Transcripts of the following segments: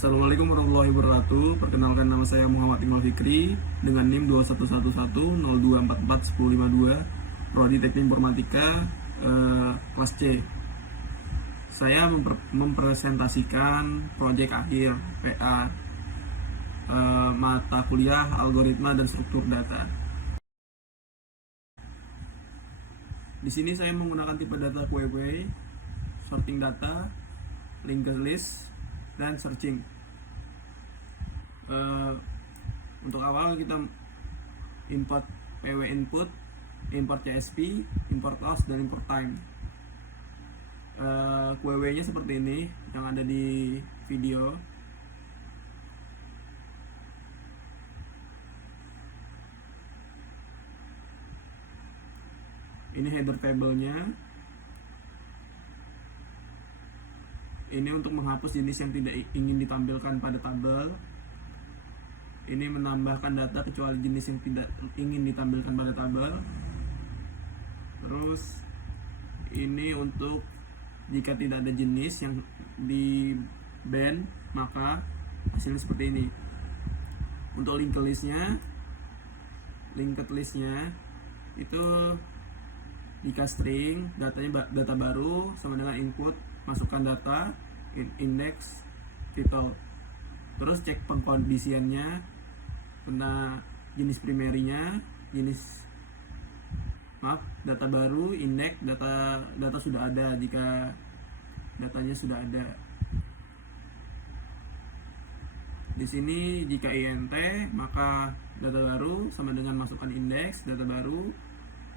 Assalamualaikum warahmatullahi wabarakatuh. Perkenalkan, nama saya Muhammad Iqbal Fikri dengan NIM 211102441052, Prodi Teknik Informatika kelas C. Saya mempresentasikan proyek akhir PA mata kuliah algoritma dan struktur data. Di sini saya menggunakan tipe data query, sorting data, linked list, dan searching. Untuk awal kita import PW input, import CSV, import cost, dan import time. QW nya seperti ini yang ada di video. Ini header table-nya. Ini untuk menghapus jenis yang tidak ingin ditampilkan pada tabel. Ini menambahkan data kecuali jenis yang tidak ingin ditampilkan pada tabel. Terus ini untuk jika tidak ada jenis yang di band, maka hasilnya seperti ini. Untuk linked listnya itu jika string datanya data baru sama dengan input, masukkan data index title, terus cek pengkondisiannya, karena jenis primerinya data baru, index data sudah ada jika datanya sudah ada. Di sini jika int maka data baru sama dengan masukkan indeks data baru,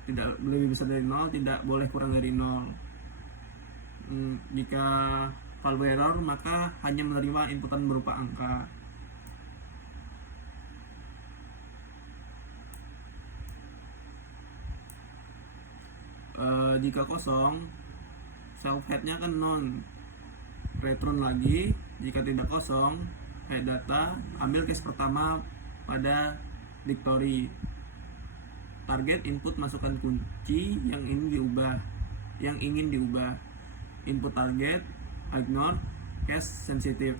tidak lebih besar dari 0, tidak boleh kurang dari 0. Jika value error maka hanya menerima inputan berupa angka. Jika kosong, self head-nya kan non, return lagi. Jika tidak kosong, head data, ambil case pertama pada dictory. Target input, masukkan kunci yang ingin diubah. Input target, ignore case sensitive.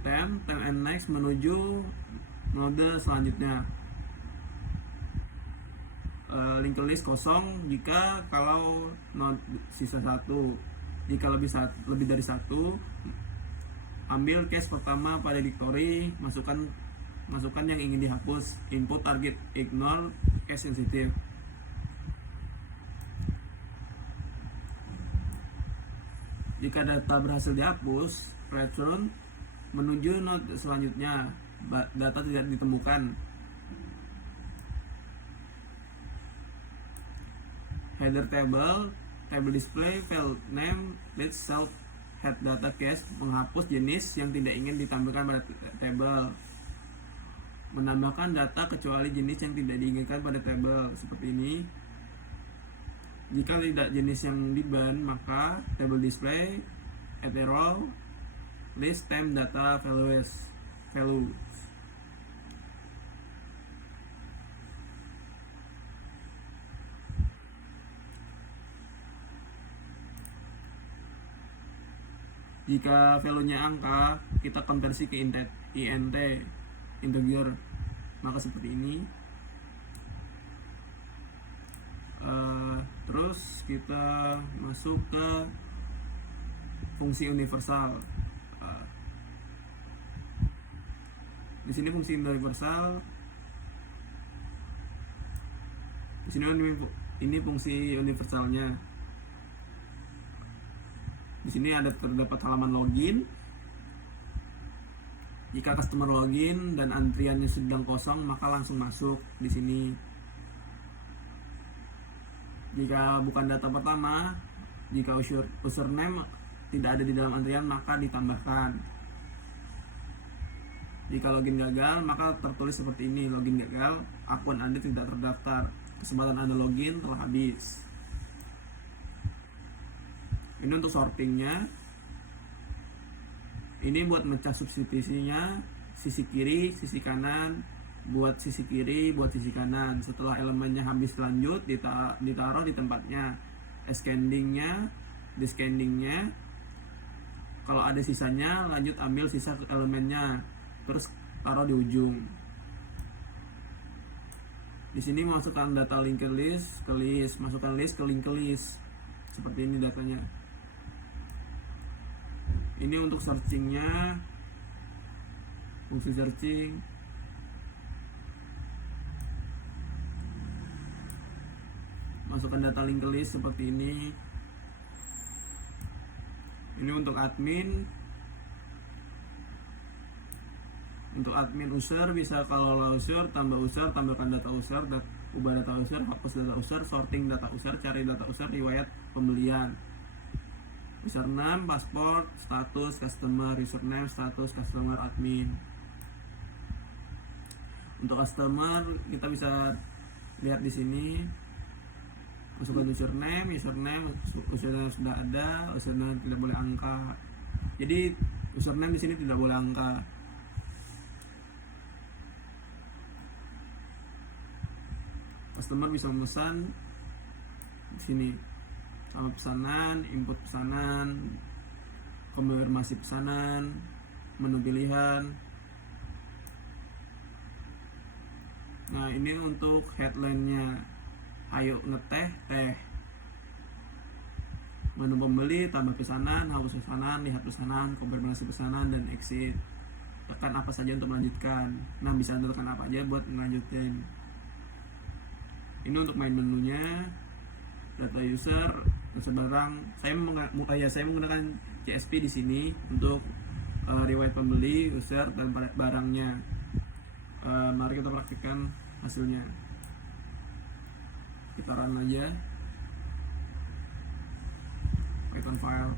Time and next menuju node selanjutnya. Linked list kosong kalau node sisa 1. Jika lebih dari 1, ambil case pertama pada dictory, masukkan yang ingin dihapus. Input target, ignore case sensitive. Jika data berhasil dihapus, return menuju node selanjutnya. Data tidak ditemukan. Header table display, field name, list self head data case, menghapus jenis yang tidak ingin ditampilkan pada table. Menambahkan data kecuali jenis yang tidak diinginkan pada table, seperti ini. Jika tidak jenis yang di-ban, maka table display, add row, list time data values. Jika value-nya angka, kita konversi ke int, integer, maka seperti ini. Terus kita masuk ke fungsi universal. Di sini fungsi universal. Di sini ini fungsi universalnya. Di sini terdapat halaman login. Jika customer login dan antriannya sedang kosong, maka langsung masuk di sini. Jika bukan data pertama, jika username tidak ada di dalam antrian, maka ditambahkan. Jika login gagal, maka tertulis seperti ini: login gagal, akun Anda tidak terdaftar, kesempatan Anda login telah habis. Ini untuk sortingnya. Ini buat mecah substitusinya, sisi kiri, sisi kanan, buat sisi kiri, buat sisi kanan. Setelah elemennya habis lanjut, ditaruh di tempatnya. Ascendingnya di scanningnya. Kalau ada sisanya, lanjut ambil sisa elemennya, terus taruh di ujung. Di sini masukkan data linked list ke list, masukkan list ke linked list. Seperti ini datanya. Ini untuk searchingnya, fungsi searching. Masukkan data linked list seperti ini. Ini untuk admin. Untuk admin user bisa kalau user, tambah user, tambahkan data user, ubah data user, hapus data user, sorting data user, cari data user, riwayat pembelian. Username, password, status customer, username, status customer admin. Untuk customer kita bisa lihat di sini. Masukkan username sudah ada, username tidak boleh angka. Jadi username di sini tidak boleh angka. Customer bisa memesan di sini. Sama pesanan, input pesanan, konfirmasi pesanan, menu pilihan. Nah, ini untuk headline-nya. Ayo ngeteh, teh. Menu pembeli, tambah pesanan, hapus pesanan, lihat pesanan, konfirmasi pesanan, dan exit. Tekan apa saja untuk melanjutkan. Nah, bisa tekan apa aja buat melanjutin. Ini untuk main menunya, data user, barang. Saya menggunakan CSP di sini untuk riwayat pembeli, user, dan barangnya. Mari kita praktikkan hasilnya. Kita run aja Python file.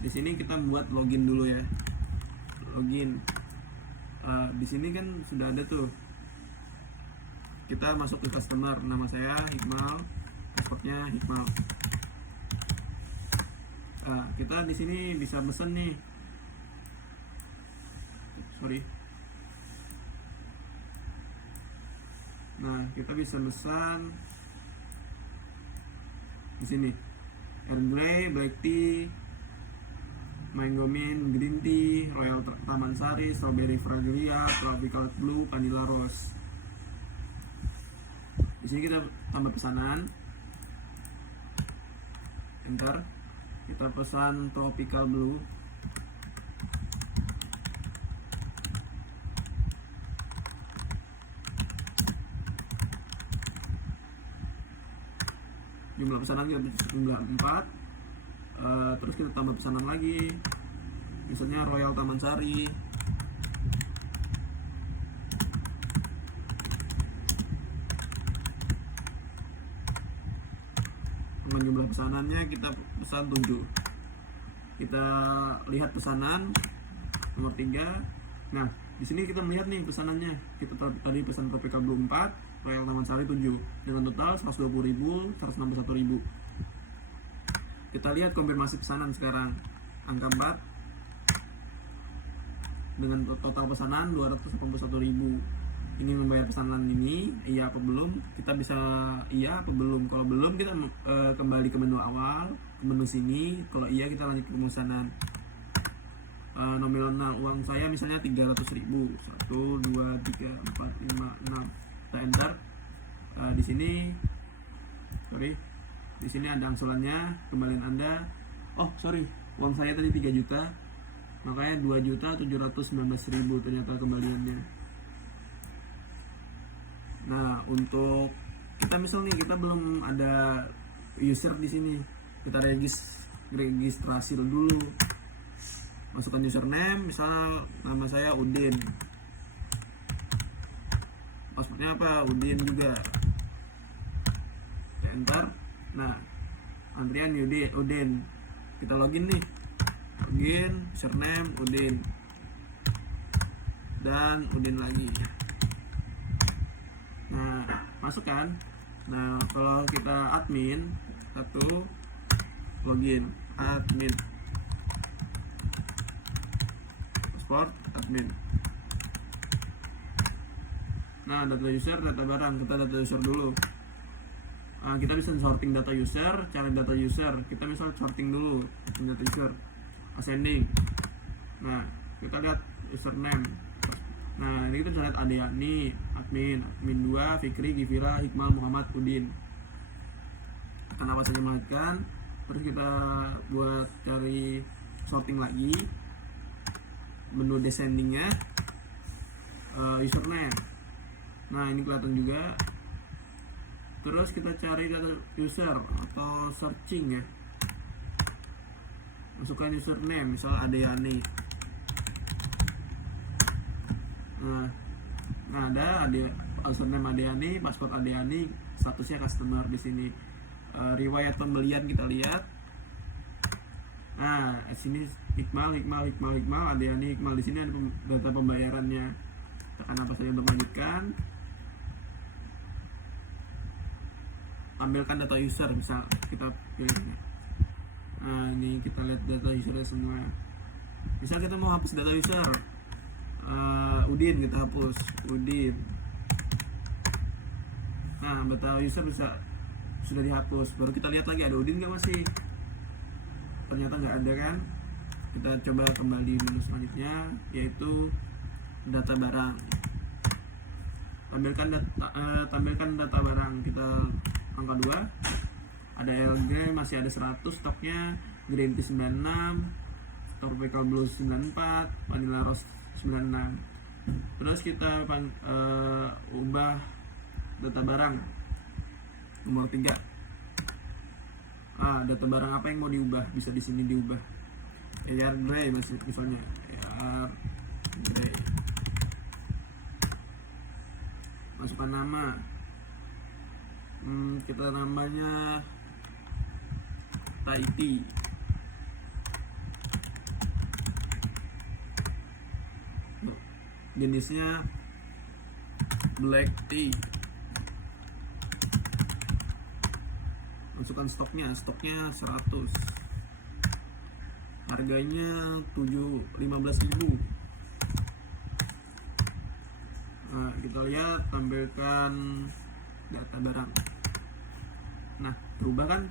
Di sini kita buat login dulu ya. Login. Di sini kan sudah ada tuh. Kita masuk ke customer. Nama saya Hikmal, passwordnya Hikmal. Kita di sini bisa pesen nih. Sorry. Nah, kita bisa pesan di sini. Earl Grey, Black Tea, Mango Mint, Green Tea, Royal Taman Sari, Strawberry Fragalia, Tropical Blue, Vanilla Rose. Di sini kita tambah pesanan. Enter. Kita pesan Tropical Blue. Jumlah pesanan kita jumlah 4. Terus kita tambah pesanan lagi, misalnya Royal Taman Sari. Dengan jumlah pesanannya kita pesan 7. Kita lihat pesanan nomor 3. Nah, di sini kita melihat nih pesanannya. Kita tadi pesan Tropical Blue 4, Royal Taman Sari 7, dengan total 120.000, 161.000. Kita lihat konfirmasi pesanan sekarang, angka 4 dengan total pesanan 281.000. Ini membayar pesanan ini, iya apa belum? Kita bisa iya apa belum. Kalau belum kita kembali ke menu awal, ke menu sini. Kalau iya kita lanjut ke pemesanan. Nominal uang saya misalnya 300.000. 1 2 3 4 5 6. Kita enter. Di sini di sini ada angsurannya, kembalian Anda. Oh sorry, uang saya tadi 3 juta, makanya 2.719.000 ternyata kembaliannya. Nah, untuk kita misalnya kita belum ada user di sini, kita registrasi dulu. Masukkan username, misal nama saya Udin. Passwordnya apa? Udin juga. Enter. Nah, antrian Udin. Kita login nih. Login, username Udin. Dan Udin lagi. Nah, masukkan. Nah, kalau kita admin, satu login, admin. Password admin. Nah, data user, data barang. Kita data user dulu. Kita bisa sorting data user. Cara data user, kita bisa sorting dulu data user, ascending. Nah, kita lihat username. Nah, ini kita bisa lihat Adeyani, admin 2, Fikri, Givira, Hikmal, Muhammad, Udin. Kenapa saya melanjutkan? Terus kita buat cari sorting lagi, menu descendingnya, username. Nah, ini kelihatan juga. Terus kita cari data user atau searching ya, masukkan username, misal Adeyani. Nah ada username Adeyani, password Adeyani, statusnya customer di sini. Riwayat pembelian kita lihat. Nah, di sini Hikmal, Adeyani, Hikmal. Di sini ada data pembayarannya. Tekan apa saja untuk melanjutkan. Tampilkan data user, misal kita pilih. Nah, ini kita lihat data usernya semua. Misal kita mau hapus data user, Udin, kita hapus Udin. Nah, data user sudah dihapus. Baru kita lihat lagi ada Udin nggak masih. Ternyata nggak ada kan. Kita coba kembali menu selanjutnya, yaitu data barang. Tampilkan data barang. Kita angka 2. Ada LG masih ada 100 stoknya, Green Tea 96, Tropical Blue 94, Vanilla Rose 96. Terus kita ubah data barang nomor 3. Data barang apa yang mau diubah, bisa di sini diubah. Air Gray misalnya, Air Gray. Masukkan nama. Kita namanya Taiti. Jenisnya black tea. Masukkan stoknya 100. Harganya 15.000. Nah, kita lihat, tampilkan data barang. Nah, berubah kan?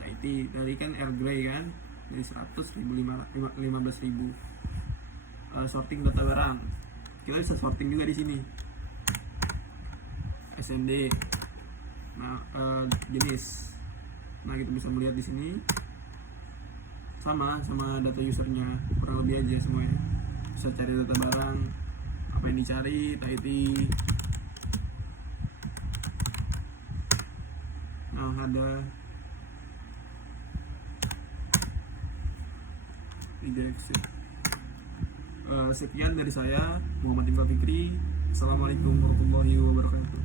Taiti dari kan Air Gray kan, dari 100 15.000. Sorting data barang. Kita bisa sorting juga di sini. SND. Nah, jenis. Nah, kita bisa melihat di sini sama data usernya, kurang lebih aja semuanya. Bisa cari data barang, apa yang dicari, Taiti. Nah, ada sekian dari saya, Muhammad Iqbal Fikri. Assalamualaikum warahmatullahi wabarakatuh.